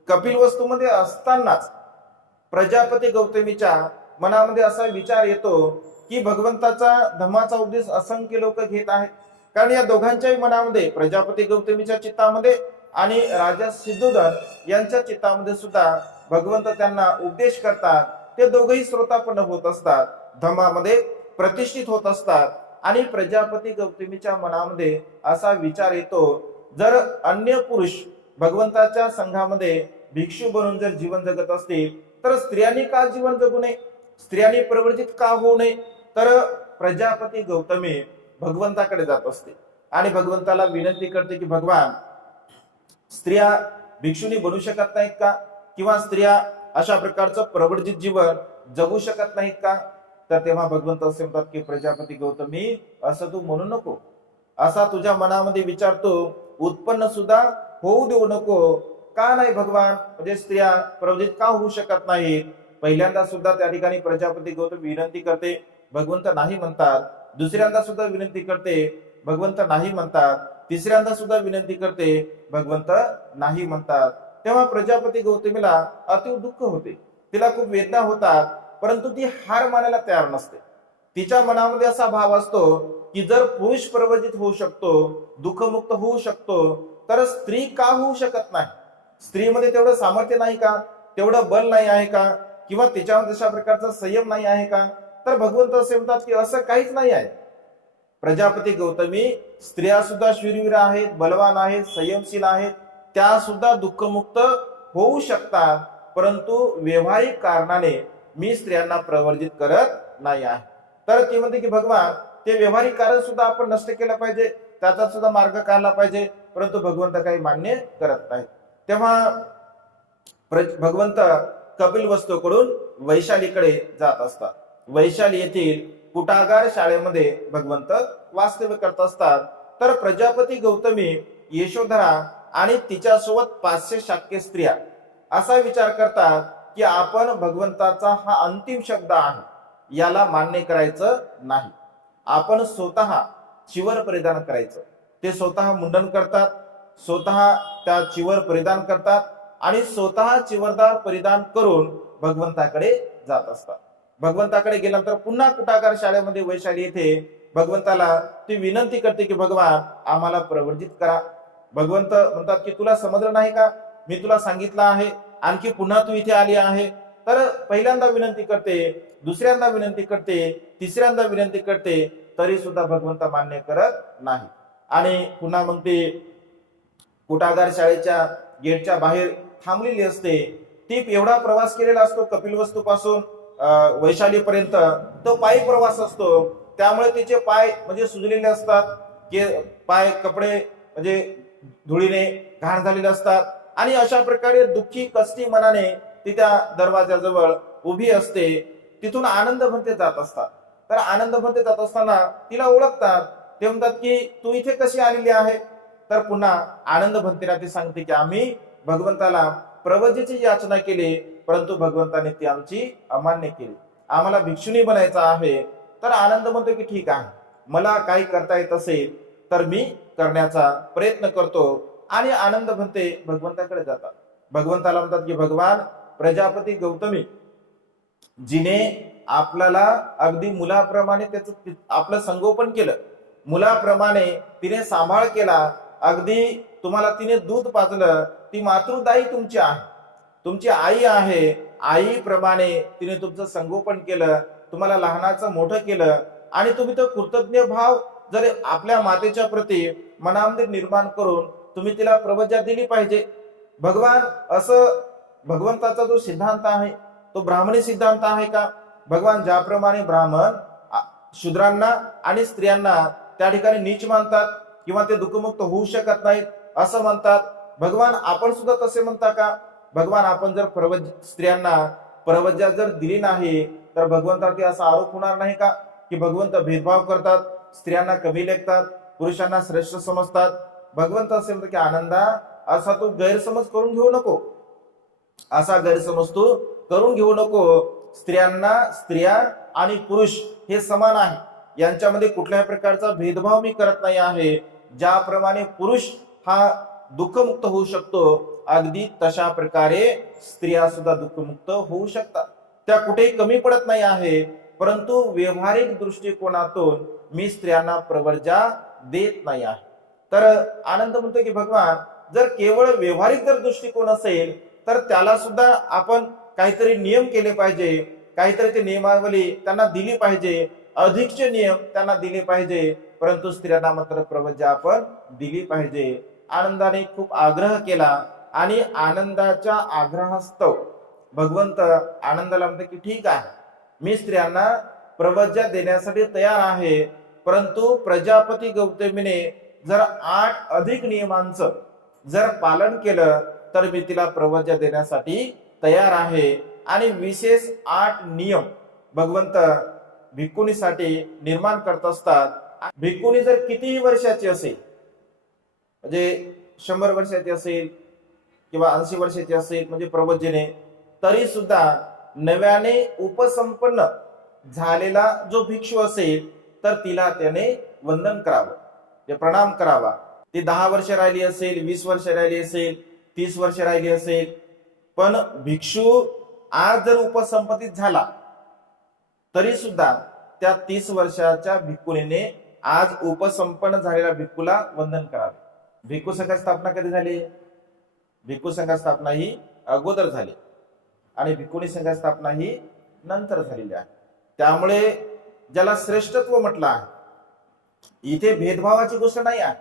कपिलवस्तूमध्ये असतानाच प्रजापती गौतमीच्या मनामध्ये असा विचार येतो की भगवंताचा धम्माचा उपदेश असंख्य लोक घेत आहेत. कारण या दोघांच्याही मनामध्ये, प्रजापती गौतमीच्या चित्तामध्ये आणि राजा सिद्धोधन यांच्या चित्तामध्ये सुद्धा भगवंत त्यांना उपदेश करतात. ते दोघेही श्रोतापन्न होत असतात, धम्मामध्ये प्रतिष्ठित होत असतात. आणि प्रजापती गौतमीच्या मनामध्ये असा विचार येतो, जर अन्य पुरुष भगवंताच्या संघामध्ये भिक्षू बनून जर जीवन जगत असतील तर स्त्रियांनी का जीवन जगू नये, स्त्रियांनी प्रवर्जित का होऊ नये. तर प्रजापती गौतमी भगवंताकडे जात असते आणि भगवंताला विनंती करते की भगवान, स्त्रिया भिक्षुनी बनू शकत नाहीत का, किंवा स्त्रिया अशा प्रकारचं प्रवर्जित जीवन जगू शकत नाहीत का. तर तेव्हा भगवंत असे म्हणतात की प्रजापती गौतमी, असं तू म्हणू नको, असा तुझ्या मनामध्ये विचार तो उत्पन्न सुद्धा होऊ देऊ नको. का नाही भगवान, म्हणजे स्त्रिया प्रवर्जित का होऊ शकत नाहीत. पहिल्यांदा सुद्धा त्या ठिकाणी प्रजापती गौतमी विनंती करते, भगवंत नाही म्हणतात. दुसऱ्यांदा सुद्धा विनंती करते, भगवंत नाही म्हणतात. तिसऱ्यांदा सुद्धा विनंती करते, भगवंत नाही म्हणतात. तेव्हा प्रजापती गौतमीला अति दुःख होते, तिला खूप वेदना होतात. परंतु ती हार मानायला तयार नसते. तिच्या मनामध्ये असा भाव असतो की जर पुरुष प्रवर्जित होऊ शकतो, दुःखमुक्त होऊ शकतो, तर स्त्री का होऊ शकत नाही. स्त्रीमध्ये तेवढं सामर्थ्य नाही का, तेवढं बल नाही आहे का, किंवा तिच्यामध्ये तशा प्रकारचा संयम नाही आहे का. तर भगवंत असे म्हणतात की असं काहीच नाही आहे. प्रजापती गौतमी, स्त्रिया सुद्धा शूरवीर आहेत, बलवान आहेत, संयमशील आहेत, त्या सुद्धा दुःखमुक्त होऊ शकतात. परंतु व्यवहारिक कारणाने मी स्त्रियांना प्रवर्जित करत नाही आहे. तर ती म्हणते की भगवान, ते व्यवहारिक कारण सुद्धा आपण नष्ट केलं पाहिजे, त्याचा सुद्धा मार्ग काढला पाहिजे. परंतु भगवंत काही मान्य करत नाही. तेव्हा भगवंत कपिलवस्तूकडून वैशालीकडे जात असतात. वैशाली येथील कुटागार शाळेमध्ये भगवंत वास्तव्य करत असतात. तर प्रजापती गौतमी, यशोधरा आणि तिच्यासोबत 500 शाक्य स्त्रिया असा विचार करतात की आपण भगवंताचा हा अंतिम शब्द आहे, याला मान्य करायचं नाही. आपण स्वतः चिवर परिधान करायचं. ते स्वतः मुंडन करतात, स्वतः त्या चिवर परिधान करतात आणि स्वतः चिवरदार परिधान करून भगवंताकडे जात असतात. भगवंताकडे गेल्यानंतर पुन्हा कुटागार शाळेमध्ये वैशाली येथे भगवंताला ती विनंती करते की भगवान, आम्हाला प्रवर्जित करा. भगवंत म्हणतात की तुला समजलं नाही का, मी तुला सांगितलं आहे, आणखी पुन्हा तू इथे आली आहे. तर पहिल्यांदा विनंती करते, दुसऱ्यांदा विनंती करते, तिसऱ्यांदा विनंती करते, तरी सुद्धा भगवंत मान्य करत नाही. आणि पुन्हा मग ते कुटागार शाळेच्या गेटच्या बाहेर थांबलेली असते. ती एवढा प्रवास केलेला असतो कपिलवस्तू पासून वैशालीपर्यंत, तो पायी प्रवास असतो. त्यामुळे तिचे पाय म्हणजे सुजलेले असतात, पाय कपडे म्हणजे धुळीने घाण झालेले असतात. आणि अशा प्रकारे दुःखी कष्टी मनाने ती त्या दरवाजाजवळ उभी असते. तिथून आनंद भंते जात असतात. तर आनंद भंते जात असताना तिला ओळखतात. ते म्हणतात की तू इथे कशी आलेली आहे? तर पुन्हा आनंद भंतेला ती सांगते की आम्ही भगवंताला प्रवजेची याचना केली, परंतु भगवंताने ती आमची अमान्य केली. आम्हाला भिक्षुणी बनायचं आहे. तर आनंद म्हणतो की ठीक आहे, मला काही करता येत असेल तर मी करण्याचा प्रयत्न करतो. आणि आनंद भंते भगवंताकडे जातात. भगवंताला म्हणतात की भगवान, प्रजापती गौतमी जिने आपल्याला अगदी मुलाप्रमाणे त्याचं आपलं संगोपन केलं, मुलाप्रमाणे तिने सांभाळ केला, अगदी तुम्हाला तिने दूध पाजलं, ती मातृदायी तुमची आहे, तुमची आई आहे. आईप्रमाणे तिने तुमचं संगोपन केलं, तुम्हाला लहानाचं मोठं केलं. आणि तुम्ही तो कृतज्ञ भाव जर आपल्या मातेच्या प्रती मनामध्ये निर्माण करून तुम्ही तिला प्रवज्या दिली पाहिजे. भगवान असं भगवंताचा जो सिद्धांत आहे तो ब्राह्मणी सिद्धांत आहे का? भगवान ज्याप्रमाणे ब्राह्मण शूद्रांना आणि स्त्रियांना त्या ठिकाणी नीच मानतात किंवा ते दुःखमुक्त होऊ शकत नाहीत असं म्हणतात, भगवान आपण सुद्धा तसे म्हणता का? भगवान आपण जर स्त्रियांना प्रवज्या जर दिली नाही तर भगवंतावरती असा आरोप होणार नाही का की भगवंत भेदभाव करतात, स्त्रियांना कमी लेखतात, पुरुषांना श्रेष्ठ समजतात? भगवंत असे म्हणतात की आनंदा, असा तू गैरसमज करून घेऊ नको, असा गैरसमज तू करून घेऊ नको. स्त्रिया आणि पुरुष हे समान आहे, यांच्यामध्ये कुठल्याही प्रकारचा भेदभाव मी करत नाही आहे. ज्याप्रमाणे पुरुष हा दुःखमुक्त होऊ शकतो, अगदी तशा प्रकारे स्त्रिया सुद्धा दुःखमुक्त होऊ शकतात. त्या कुठेही कमी पडत नाही आहे. परंतु व्यवहारिक दृष्टिकोनातून मी स्त्रियांना प्रवर्जा देत नाही आहे. तर आनंद म्हणतो की भगवान, जर केवळ व्यवहारिक जर दृष्टिकोन असेल तर त्याला सुद्धा आपण काहीतरी नियम केले पाहिजे, काहीतरी ते नियमावली त्यांना दिली पाहिजे, अधिकचे नियम त्यांना दिले पाहिजे. परंतु स्त्रियांना मात्र प्रवज्या आपण दिली पाहिजे. आनंदाने खूप आग्रह केला आणि आनंदाच्या आग्रहास्तव भगवंत आनंदाला म्हणते की ठीक आहे, मी स्त्रियांना प्रवज्या देण्यासाठी तयार आहे, परंतु प्रजापती गौतमीने जर 8 अधिक नियमांचं जर पालन केलं तर मी तिला प्रवज्या देण्यासाठी तयार आहे. आणि विशेष 8 नियम भगवंत भिक्खुनीसाठी निर्माण करत असतात. भिक्खुनी जर कितीही वर्षाची असेल, म्हणजे 100 वर्षाची असेल किंवा 80 वर्षाची असेल, म्हणजे प्रवज्जेने, तरी सुद्धा नव्याने उपसंपन्न झालेला जो भिक्षू असेल तर तिला त्याने वंदन करावं, ते प्रणाम करावा. ती 10 वर्ष राहिली असेल, 20 वर्ष राहिली असेल, 30 वर्ष राहिली असेल, पण भिक्षू आज जर उपसंपत्तीत झाला तरी सुद्धा त्या 30 वर्षाच्या भिक्खुनीने आज उपसंपन्न झालेल्या भिक्खूला वंदन करावे. भिक्खू संघ स्थापना कधी झाली? भिक्खू संघ स्थापना ही अगोदर झाली आणि भिक्खुनी संघ स्थापना ही नंतर झालेली आहे. त्यामुळे ज्याला श्रेष्ठत्व म्हटलं आहे, इथे भेदभावाची गोष्ट नाही आहे.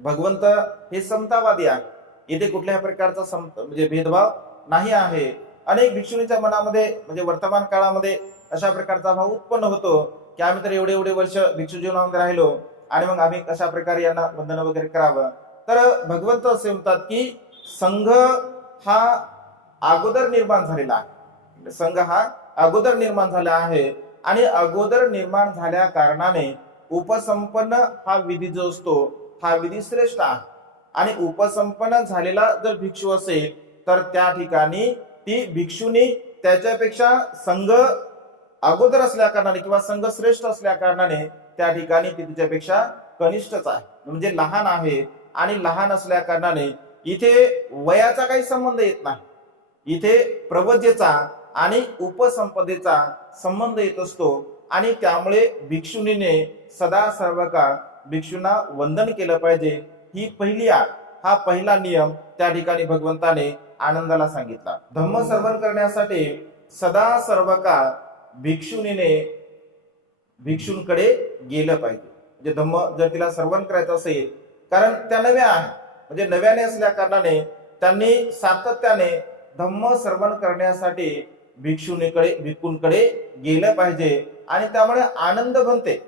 भगवंत हे समतावादी आहे, इथे कुठल्याही प्रकारचा म्हणजे भेदभाव नाही आहे. अनेक भिक्षुणीच्या मनामध्ये म्हणजे वर्तमान काळामध्ये अशा प्रकारचा भाव उत्पन्न होतो की आम्ही तर एवढे एवढे वर्ष भिक्षू जीवनामध्ये राहिलो आणि मग आम्ही कशा प्रकारे यांना वंदन वगैरे करावं. तर भगवंत असे म्हणतात की संघ हा अगोदर निर्माण झालेला आहे, संघ हा अगोदर निर्माण झाला आहे आणि अगोदर निर्माण झाल्या कारणाने उपसंपन्न हा विधी जो असतो हा विधी श्रेष्ठ आहे. आणि उपसंपन्न झालेला जर भिक्षू असेल तर त्या ठिकाणी ती भिक्षुनी त्याच्यापेक्षा संघ अगोदर असल्या कारणाने किंवा संघ श्रेष्ठ असल्या कारणाने त्या ठिकाणी ती तिच्यापेक्षा कनिष्ठच आहे, म्हणजे लहान आहे. आणि लहान असल्या कारणाने इथे वयाचा काही संबंध येत नाही, इथे प्रवज्जेचा आणि उपसंपदेचा संबंध येत असतो. आणि त्यामुळे भिक्षुनीने सदा सर्व काळ भिक्षूंना वंदन केलं पाहिजे. ही पहिली हा पहिला नियम त्या ठिकाणी भगवंताने आनंदाला सांगितला. धम्म श्रवण करण्यासाठी सदा सर्व काळ भिक्षुनीने भिक्षूंकडे गेलं पाहिजे. म्हणजे धम्म जर तिला श्रवण करायचं असेल, कारण त्या नव्या आहे, म्हणजे नव्याने असल्या कारणाने त्यांनी सातत्याने धम्म श्रवण करण्यासाठी भिक्खूंकडे गेलं पाहिजे. आणि त्यामुळे आनंद भंते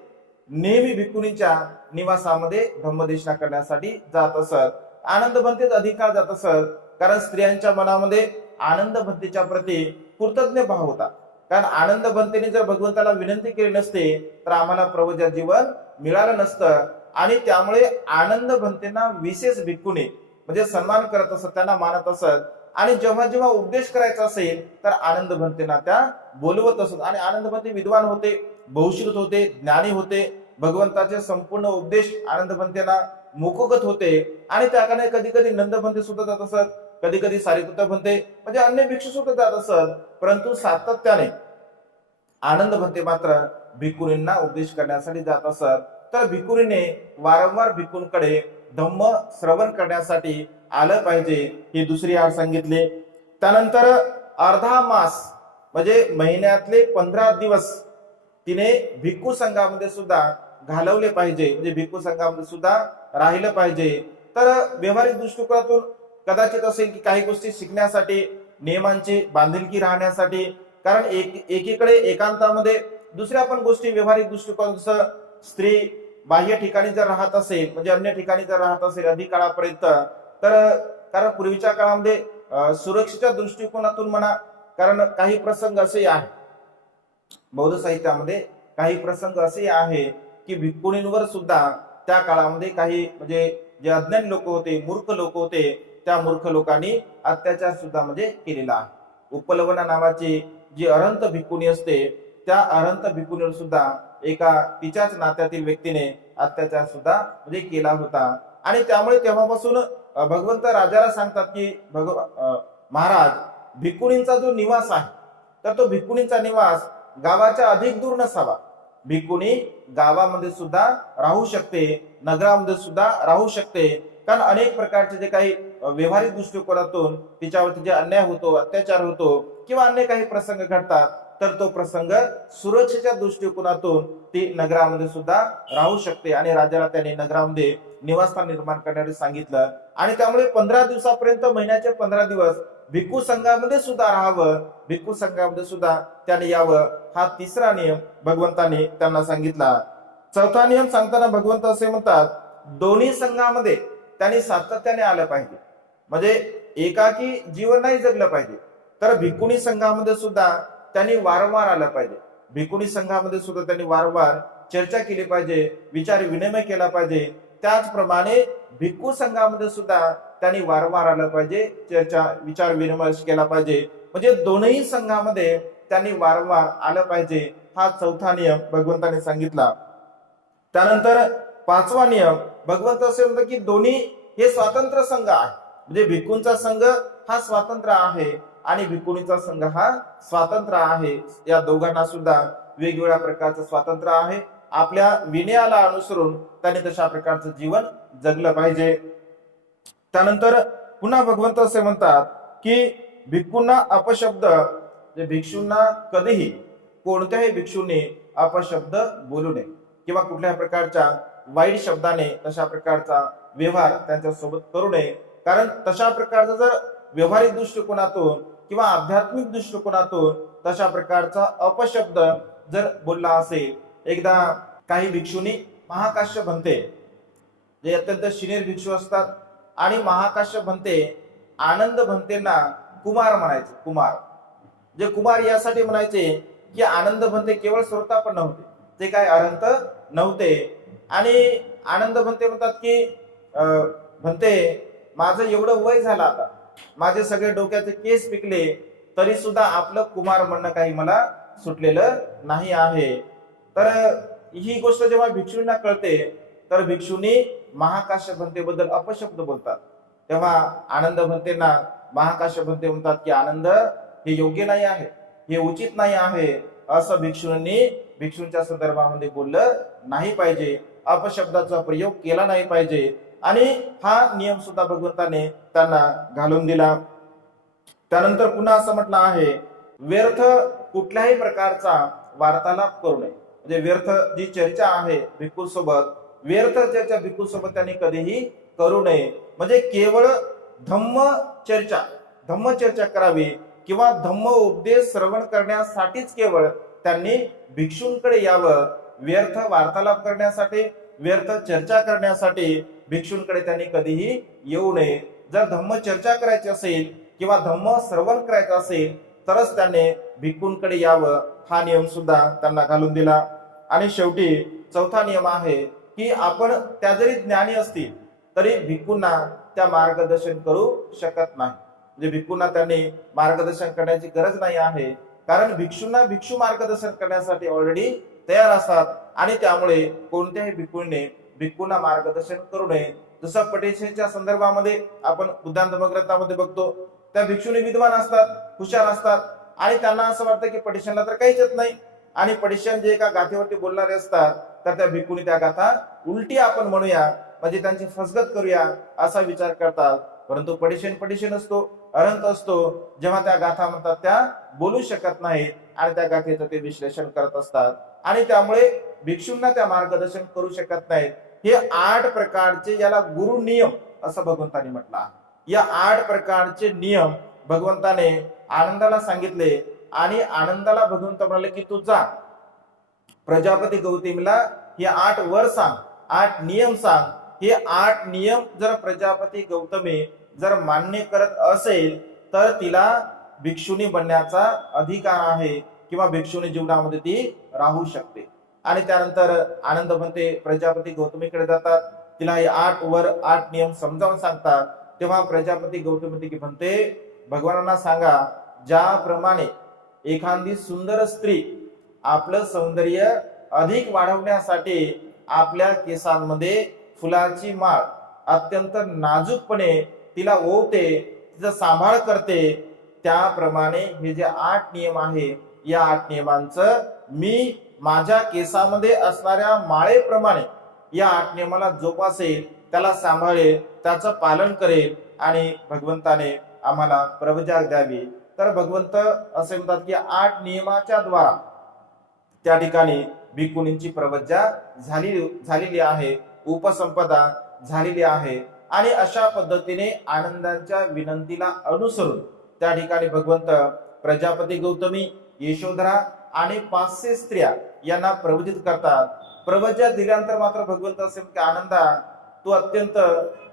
नेहमी भिक्खुनीच्या निवासामध्ये धम्मदेशना करण्यासाठी जात असत. आनंद भंतेच अधिकार जात असत. कारण स्त्रियांच्या मनामध्ये आनंद भंतेच्या प्रती कृतज्ञ भाव होता. कारण आनंद भंतेने जर भगवंताला विनंती केली नसते तर आम्हाला प्रभुच्या जीवन मिळालं नसतं. आणि त्यामुळे आनंद भंतेना विशेष भिक्खूने म्हणजे सन्मान करत असत, त्यांना मानत असत. आणि जेव्हा जेव्हा उपदेश करायचा असेल तर आनंद भंतेना त्या बोलवत असत. आणि आनंद भंते विद्वान होते, बहुश्रुत होते, ज्ञानी होते. भगवंताचे संपूर्ण उपदेश आनंद भंतेना मुखगत होते. आणि त्याकडे कधी कधी नंद भंते सुद्धा जात असत, कधी कधी सारिपुत्र भंते म्हणजे अन्य भिक्षू सुद्धा जात असत. परंतु सातत्याने आनंद भंते मात्र भिक्खुनींना उपदेश करण्यासाठी जात असत. तर भिक्खुनीने वारंवार भिक्खूंकडे धम्म श्रवण करण्यासाठी आलं पाहिजे, ही दुसरी आड सांगितली. त्यानंतर अर्धा मास म्हणजे महिन्यातले 15 दिवस तिने भिक्खू संघामध्ये सुद्धा घालवले पाहिजे, म्हणजे भिक्खू संघामध्ये सुद्धा राहिलं पाहिजे. तर व्यवहारिक दृष्टिकोनातून कदाचित असेल की काही गोष्टी शिकण्यासाठी, नियमांची बांधिलकी राहण्यासाठी, कारण एकीकडे एकांतामध्ये दुसऱ्या पण गोष्टी व्यवहारिक दृष्टिकोनातून स्त्री बाह्य ठिकाणी जर राहत असेल म्हणजे अन्य ठिकाणी जर राहत असेल अधिक काळापर्यंत, तर कारण पूर्वीच्या काळामध्ये सुरक्षेच्या दृष्टिकोनातून म्हणा, कारण काही प्रसंग असे आहे बौद्ध साहित्यामध्ये, काही प्रसंग असे आहे की भिक्खुनींवर सुद्धा त्या काळामध्ये काही म्हणजे जे अज्ञानी लोक होते, मूर्ख लोक होते, त्या मूर्ख लोकांनी अत्याचार सुद्धा म्हणजे केलेला आहे. उपलवना नावाची जी अरंत भिक्खुनी असते त्या अरंत भिक्खुनीवर सुद्धा एका तिच्याच नात्यातील व्यक्तीने अत्याचार सुद्धा म्हणजे केला होता. आणि त्यामुळे तेव्हापासून भगवंत राजाला सांगतात की महाराज, भिक्खुनींचा जो निवास आहे तर तो भिक्खुनींचा निवास गावाच्या अधिक दूर नसावा. भिक्खुनी गावामध्ये सुद्धा राहू शकते, नगरामध्ये सुद्धा राहू शकते. कारण अनेक प्रकारचे जे काही व्यवहारिक दृष्टिकोनातून तिच्यावरती जे अन्याय होतो, अत्याचार होतो किंवा अन्य काही प्रसंग घडतात, तर तो प्रसंग सुरक्षेच्या दृष्टिकोनातून ती नगरामध्ये सुद्धा राहू शकते. आणि राजाला त्याने नगरामध्ये निवासस्थान निर्माण करण्यासाठी सांगितलं. आणि त्यामुळे 15 दिवसापर्यंत, महिन्याचे 15 दिवस भिक्खू संघामध्ये सुद्धा राहावं, भिक्खू संघामध्ये सुद्धा त्याने यावं, हा तिसरा नियम भगवंताने त्यांना सांगितला. चौथा नियम सांगताना भगवंत असे म्हणतात, दोन्ही संघामध्ये त्यांनी सातत्याने आलं पाहिजे, म्हणजे एकाकी जीवन नाही जगलं पाहिजे. तर भिक्खुनी संघामध्ये सुद्धा त्यांनी वारंवार आलं पाहिजे. भिक्खुनी संघामध्ये सुद्धा त्यांनी वारंवार चर्चा केली पाहिजे, विचार विनिमय केला पाहिजे. त्याचप्रमाणे भिक्खू संघामध्ये सुद्धा त्यांनी वारंवार आलं पाहिजे, चर्चा विचार विनिमय केला पाहिजे. म्हणजे दोनही संघामध्ये त्यांनी वारंवार आलं पाहिजे, हा चौथा नियम भगवंताने सांगितला. त्यानंतर पाचवा नियम भगवंत असे म्हणतात की दोन्ही हे स्वातंत्र्य संघ आहे, म्हणजे भिक्खूंचा संघ हा स्वातंत्र्य आहे आणि भिक्खुनीचा संघ हा स्वातंत्र्य आहे. या दोघांना सुद्धा वेगवेगळ्या प्रकारचं स्वातंत्र्य आहे. आपल्या विनयाला अनुसरून त्यांनी तशा प्रकारचं जीवन जगलं पाहिजे. त्यानंतर पुन्हा भगवंत असे म्हणतात की भिक्खूंना अपशब्द, भिक्षूंना कधीही कोणत्याही भिक्षूने अपशब्द बोलू नये किंवा कुठल्या प्रकारच्या वाईट शब्दाने तशा प्रकारचा व्यवहार त्यांच्या सोबत करू नये. कारण तशा प्रकारचा जर व्यवहारिक दृष्टिकोनातून किंवा आध्यात्मिक दृष्टिकोनातून तशा प्रकारचा अपशब्द जर बोलला असेल. एकदा काही भिक्षूंनी महाकाश्य भंते, जे अत्यंत सिनियर भिक्षू असतात, आणि महाकाश्य भंते आनंद भंतेंना कुमार म्हणायचे. कुमार जे कुमार यासाठी म्हणायचे की आनंद भंते केवळ श्रोता पण नव्हते, ते काय अरंत नव्हते. आणि आनंद भंते म्हणतात की भंते, माझं एवढं वय झालं, आता माझे सगळे डोक्याचे केस पिकले, तरी सुद्धा आपलं कुमार म्हणणं काही मला सुटलेलं नाही आहे. तर ही गोष्ट जेव्हा भिक्षूंना कळते तर भिक्षूंनी महाकाश्य भंतेबद्दल अपशब्द बोलतात. तेव्हा आनंद भंतेंना महाकाश्य भंते म्हणतात की आनंद, हे योग्य नाही आहे, हे उचित नाही आहे, असं भिक्षूंनी भिक्षूंच्या संदर्भामध्ये बोललं नाही पाहिजे, अपशब्दाचा प्रयोग केला नाही पाहिजे. आणि हा नियम सुद्धा भगवंताने त्यांना घालून दिला. त्यानंतर पुन्हा असं म्हटलं आहे, व्यर्थ कुठल्याही प्रकारचा वार्तालाप करू नये. म्हणजे व्यर्थ जी चर्चा आहे भिक्खू सोबत, व्यर्थ चर्चा भिक्खू सोबत त्यांनी कधीही करू नये. म्हणजे केवळ धम्म चर्चा करावी किंवा धम्म उपदेश श्रवण करण्यासाठीच केवळ त्यांनी भिक्षूंकडे यावं. व्यर्थ वार्तालाप करण्यासाठी, व्यर्थ चर्चा करण्यासाठी भिक्षूंकडे त्यांनी कधीही येऊ नये. जर धम्म चर्चा करायची असेल किंवा धम्म श्रवण करायचं असेल तरच त्यांनी भिक्खूंकडे यावं, हा नियम सुद्धा त्यांना घालून दिला. आणि शेवटी चौथा नियम आहे की आपण त्या जरी ज्ञानी असतील तरी भिक्खूंना त्या मार्गदर्शन करू शकत नाही. म्हणजे भिक्खूंना त्यांनी मार्गदर्शन करण्याची गरज नाही आहे, कारण भिक्षूंना भिक्षू मार्गदर्शन करण्यासाठी ऑलरेडी तयार असतात आणि त्यामुळे कोणत्याही भिक्खूंना मार्गदर्शन करू नये. जसं पटेशनच्या संदर्भामध्ये आपण बुद्धांत धम्मग्रंथामध्ये बघतो, त्या भिक्षुनी विद्वान असतात, हुशार असतात आणि त्यांना असं वाटतं की पटेशनला तर काहीच येत नाही आणि पटेशन जे एका गाथेवरती बोलणारे असतात तर त्या भिक्खूंनी त्या गाथा उलटी आपण म्हणूया, म्हणजे त्यांची फसगत करूया असा विचार करतात. परंतु पटेशन असतो, अनंत असतो, जेव्हा त्या गाथा म्हणतात त्या बोलू शकत नाहीत आणि त्या गाथेचं ते विश्लेषण करत असतात आणि त्यामुळे भिक्षूंना त्या मार्गदर्शन करू शकत नाहीत. हे 8 प्रकारचे, याला गुरु नियम असं भगवंतांनी म्हटलं आहे. या 8 प्रकारचे नियम भगवंताने आनंदाला सांगितले आणि आनंदाला भगवंत म्हणाले की तू जा प्रजापती गौतमीला हे 8 वर सांग, 8 नियम सांग. हे 8 नियम जर प्रजापती गौतमी जर मान्य करत असेल तर तिला भिक्षुनी बनण्याचा अधिकार आहे किंवा भिक्षुनी जीवनामध्ये ती राहू शकते. आणि त्यानंतर आनंद म्हणते प्रजापती गौतमीकडे जातात, तिला हे 8 नियम समजावून सांगतात. तेव्हा प्रजापती गौतमी म्हणते भगवानांना सांगा, ज्याप्रमाणे एखादी सुंदर स्त्री आपलं सौंदर्य अधिक वाढवण्यासाठी आपल्या केसांमध्ये फुलाची माळ अत्यंत नाजूकपणे तिला ओवते, तिचा सांभाळ करते, त्याप्रमाणे हे जे 8 नियम आहे या 8 नियमांचं मी माझ्या केसामध्ये असणाऱ्या माळेप्रमाणे या 8 नियमाला जोपासेल, त्याला सांभाळेल, त्याचं पालन करेल आणि भगवंताने आम्हाला प्रवजा द्यावी. तर भगवंत असे म्हणतात की 8 नियमाच्या द्वारा त्या ठिकाणी भिक्खुनींची प्रवज्जा झालेली आहे, उपसंपदा झालेली आहे. आणि अशा पद्धतीने आनंदाच्या विनंतीला अनुसरून त्या ठिकाणी भगवंत प्रजापती गौतमी, यशोधरा आणि 500 स्त्रिया यांना प्रवजित करतात. प्रवज्जा दिल्यानंतर मात्र भगवंत असे की आनंदा तू अत्यंत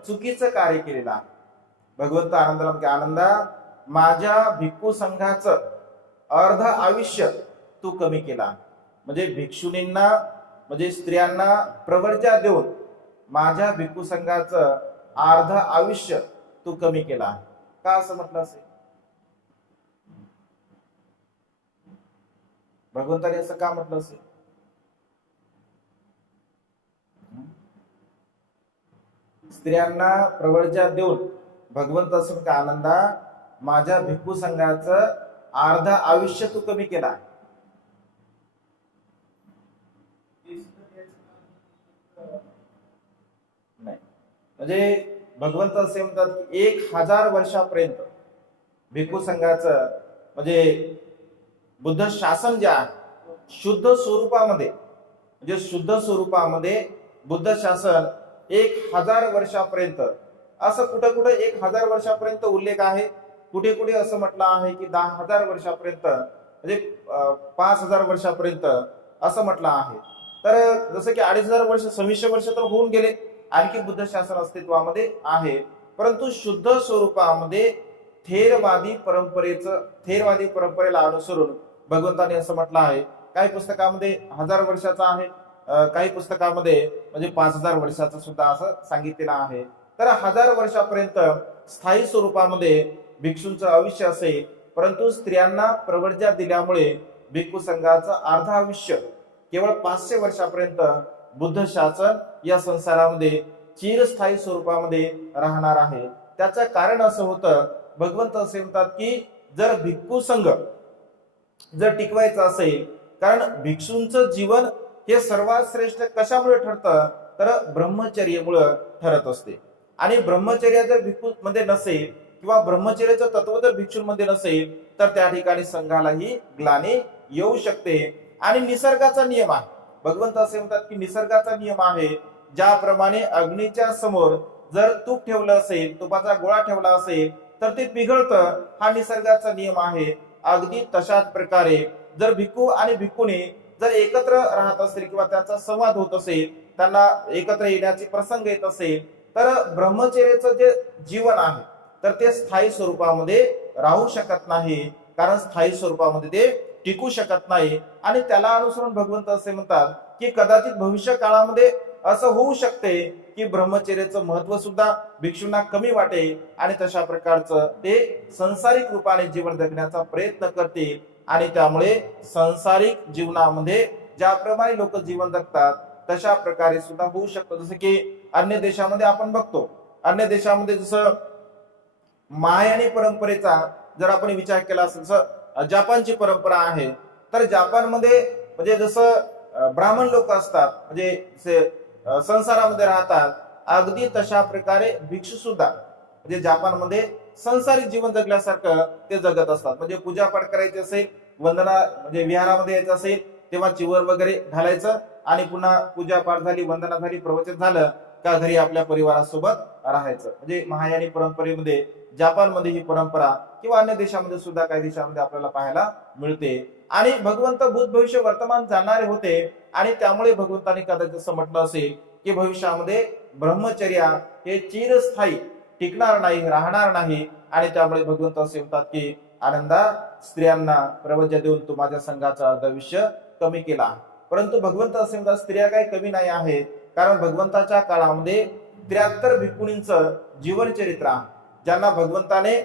चुकीचं कार्य केलेलं आहे. भगवंत आनंदाला म्हणते आनंदा माझ्या भिक्खू संघाचं अर्ध आयुष्य तू कमी केला. म्हणजे भिक्षुनींना म्हणजे स्त्रियांना प्रवर्जा देऊन माझ्या भिक्खू संघाचं अर्ध आयुष्य तू कमी केला. का असं म्हटलं असेल? भगवंताने असं का म्हटलं असेल? स्त्रियांना प्रवर्जा देऊन भगवंत असं का आनंदा माझ्या भिक्खू संघाचं अर्ध आयुष्य तू कमी केला. नाही, म्हणजे भगवंत असे म्हणतात की 1000 वर्षापर्यंत भिक्खू संघाचं म्हणजे बुद्ध शासन जे आहे शुद्ध स्वरूपामध्ये, म्हणजे शुद्ध स्वरूपामध्ये बुद्ध शासन 1000 वर्षापर्यंत, असं कुठे कुठे 1000 वर्षापर्यंत उल्लेख आहे, कुठे कुठे असं म्हटलं आहे की 10,000 वर्षापर्यंत, म्हणजे 5000 वर्षापर्यंत असं म्हटलं आहे. तर जसं की 2500 वर्ष 2600 वर्ष तर होऊन गेले, आणखी बुद्ध शासन अस्तित्वामध्ये आहे. परंतु शुद्ध स्वरूपामध्ये थेरवादी परंपरेला अनुसरून भगवंताने असं म्हटलं आहे. काही पुस्तकामध्ये 1000 वर्षाचा आहे, काही पुस्तकामध्ये म्हणजे 5000 वर्षाचा सुद्धा असं सांगितलेलं आहे. तर 1000 वर्षापर्यंत स्थायी स्वरूपामध्ये भिक्षूंचं आयुष्य असेल. परंतु स्त्रियांना प्रवर्जा दिल्यामुळे भिक्खू संघाचं अर्ध आयुष्य केवळ 500 वर्षापर्यंत बुद्ध शासन या संसारामध्ये चिरस्थायी स्वरूपामध्ये राहणार आहे. त्याचं कारण असं होतं, भगवंत असे म्हणतात की जर भिक्खू संघ जर टिकवायचं असेल, कारण भिक्षूंचं जीवन हे सर्वात श्रेष्ठ कशामुळे ठरतं तर ब्रह्मचर्यामुळे ठरत असते. आणि ब्रह्मचर्य जर भिक्खू मध्ये नसेल किंवा ब्रह्मचर्याचं तत्व जर भिक्षूंमध्ये नसेल तर त्या ठिकाणी संघालाही ग्लानी येऊ शकते. आणि निसर्गाचा नियम आहे, भगवंत असे म्हणतात की निसर्गाचा नियम आहे, ज्याप्रमाणे अग्नीच्या समोर जर तूप ठेवलं असेल, तुपाचा गोळा ठेवला असेल तर ते पिघळतं, हा निसर्गाचा नियम आहे. अगदी तशाच प्रकारे जर भिक्खू आणि भिक्खुनी जर एकत्र राहत असतील किंवा त्यांचा संवाद होत असेल, त्यांना एकत्र येण्याचे प्रसंग येत असेल तर ब्रह्मचर्याचं जे जीवन आहे तर ते स्थायी स्वरूपामध्ये राहू शकत नाही, कारण स्थायी स्वरूपामध्ये ते टिकू शकत नाही. आणि त्याला अनुसरून भगवंत असे म्हणतात की कदाचित भविष्य काळामध्ये असं होऊ शकते की ब्रह्मचर्याचं महत्व सुद्धा भिक्षूंना कमी वाटेल आणि तशा प्रकारचं ते संसारिक रूपाने जीवन जगण्याचा प्रयत्न करतील. आणि त्यामुळे संसारिक जीवनामध्ये ज्याप्रमाणे लोक जीवन जगतात तशा प्रकारे सुद्धा होऊ शकतं. जसं की अन्य देशामध्ये आपण बघतो, अन्य देशामध्ये जसं महायानी परंपरेचा जर आपण विचार केला असेल, जसं जपानची परंपरा आहे, तर जपानमध्ये म्हणजे जसं ब्राह्मण लोक असतात म्हणजे संसारामध्ये राहतात, अगदी तशा प्रकारे भिक्षू सुद्धा म्हणजे जपानमध्ये संसारिक जीवन जगल्यासारखं ते जगत असतात. म्हणजे पूजापाठ करायची असेल, वंदना म्हणजे विहारामध्ये यायचं असेल तेव्हा चिवर वगैरे घालायचं आणि पुन्हा पूजापाठ झाली, वंदना झाली, प्रवचन झालं का घरी आपल्या परिवारासोबत राहायचं. म्हणजे महायानी परंपरेमध्ये जपानमध्ये ही परंपरा किंवा अन्य देशामध्ये सुद्धा काही देशामध्ये आपल्याला पाहायला मिळते. आणि भगवंत भूत भविष्य वर्तमान जाणणारे होते आणि त्यामुळे भगवंताने कदाचित असं म्हटलं असेल की भविष्यामध्ये ब्रह्मचर्या हे चिरस्थायी टिकणार नाही, राहणार नाही. आणि त्यामुळे भगवंत असे म्हणतात की आनंदा स्त्रियांना प्रवज्य देऊन तू माझ्या संघाचा अर्धविष्य कमी केला. परंतु भगवंत असे म्हणतात स्त्रिया काही कमी नाही आहेत, कारण भगवंताच्या काळामध्ये 73 भिक्खुणींचं जीवनचरित्र आहे, ज्यांना भगवंताने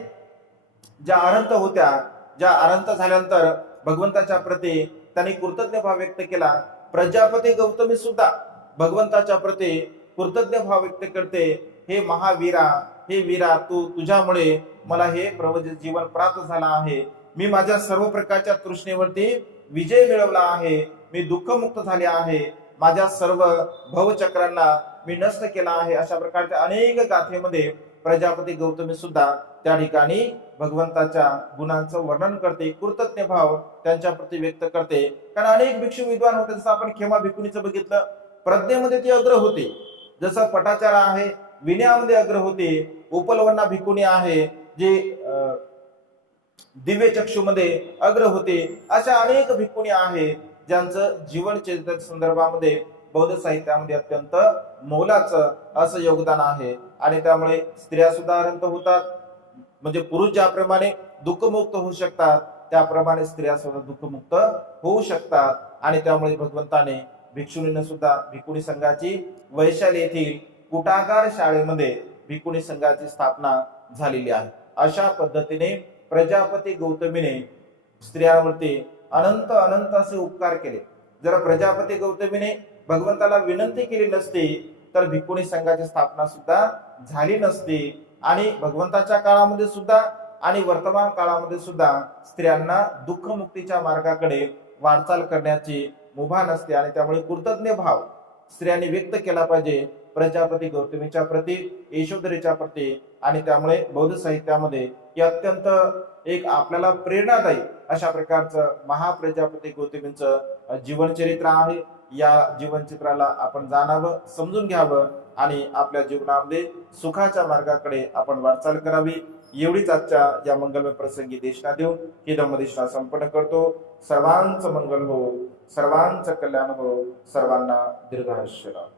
ज्या अनंत होत्या, ज्या अनंत झाल्यानंतर भगवंताच्या प्रती त्यांनी कृतज्ञ भाव व्यक्त केला. प्रजापती गौतमी सुद्धा भगवंताच्या प्रती कृतज्ञ भाव व्यक्त करते, हे महावीरा, हे वीरा, तुझ्यामुळे मला हे प्रवज जीवन प्राप्त झाला आहे. मी माझ्या सर्व प्रकारच्या तृष्णेवरती विजय मिळवला आहे, मी दुःखमुक्त झाले आहे, माझ्या सर्व भवचक्रांना मी नष्ट केला आहे. अशा प्रकारच्या अनेक गाथेमध्ये प्रजापती गौतमी सुद्धा त्या ठिकाणी भगवंताच्या गुणांचं वर्णन करते, कृतज्ञ भाव त्यांच्या प्रती व्यक्त करते. कारण अनेक भिक्षू विद्वान होते, जसं आपण खेमा भिक्खुनीचं बघितलं, प्रज्ञेमध्ये ती अग्र होते, जसं पटाचारा आहे विनयामध्ये अग्र होते, उपलवन्ना भिक्खुनी आहे जे दिव्य चक्षुमध्ये अग्र होते. अशा अनेक भिक्खुनी आहेत ज्यांचं जीवन चरित्र संदर्भामध्ये बौद्ध साहित्यामध्ये अत्यंत मोलाचं असं योगदान आहे. आणि त्यामुळे स्त्रिया सुद्धा अनंत होतात, म्हणजे पुरुष ज्याप्रमाणे दुःखमुक्त होऊ शकतात त्याप्रमाणे स्त्रिया सुद्धा दुःखमुक्त होऊ शकतात. आणि त्यामुळे भगवंताने भिक्षुणींना सुद्धा भिक्खुणी संघाची वैशाली येथील कुटागार शाळेमध्ये भिक्खुणी संघाची स्थापना झालेली आहे. अशा पद्धतीने प्रजापती गौतमीने स्त्रियांवरती अनंत अनंत असे उपकार केले. जर प्रजापती गौतमीने भगवंताला विनंती केली नसती तर भिक्खुणी संघाची स्थापना सुद्धा झाली नसती. आणि भगवंताच्या काळामध्ये सुद्धा आणि वर्तमान काळामध्ये सुद्धा स्त्रियांना दुःखमुक्तीच्या मार्गाकडे वाटचाल करण्याची मुभा नसते. आणि त्यामुळे कृतज्ञ भाव स्त्रियांनी व्यक्त केला पाहिजे प्रजापती गौतमीच्या प्रती, यशोधरेच्या प्रती. आणि त्यामुळे बौद्ध साहित्यामध्ये हे अत्यंत एक आपल्याला प्रेरणादायी अशा प्रकारचं महाप्रजापती गौतमींचं जीवनचरित्र आहे. या जीवनचित्राला आपण जाणावं, समजून घ्यावं आणि आपल्या जीवनामध्ये सुखाच्या मार्गाकडे आपण वाटचाल करावी. एवढीच आजच्या या मंगलमय प्रसंगी देशना देऊन ही धम्मदेशना संपन्न करतो. सर्वांचं मंगल हो, सर्वांचं कल्याण हो, सर्वांना दीर्घायुष्य लाभो.